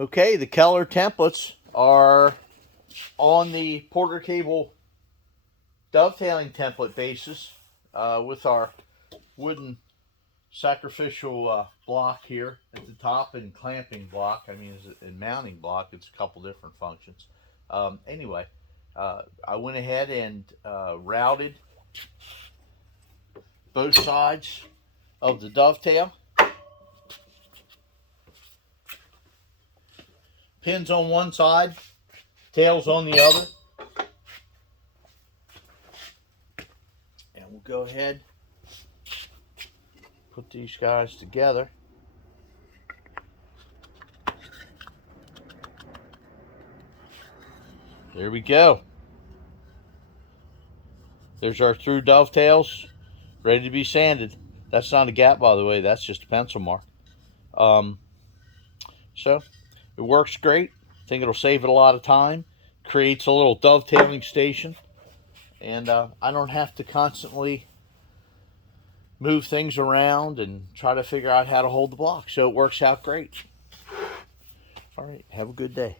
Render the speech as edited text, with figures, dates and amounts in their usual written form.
Okay, the Keller templates are on the Porter cable dovetailing template basis with our wooden sacrificial block here at the top and clamping block. I mean, and mounting block. It's a couple different functions. Anyway, I went ahead and routed both sides of the dovetail. Pins on one side, tails on the other. And we'll go ahead, put these guys together. There we go. There's our through dovetails, ready to be sanded. That's not a gap, by the way. That's just a pencil mark. So it works great. I think it'll save it a lot of time. Creates a little dovetailing station. And I don't have to constantly move things around and try to figure out how to hold the block. So it works out great. All right, have a good day.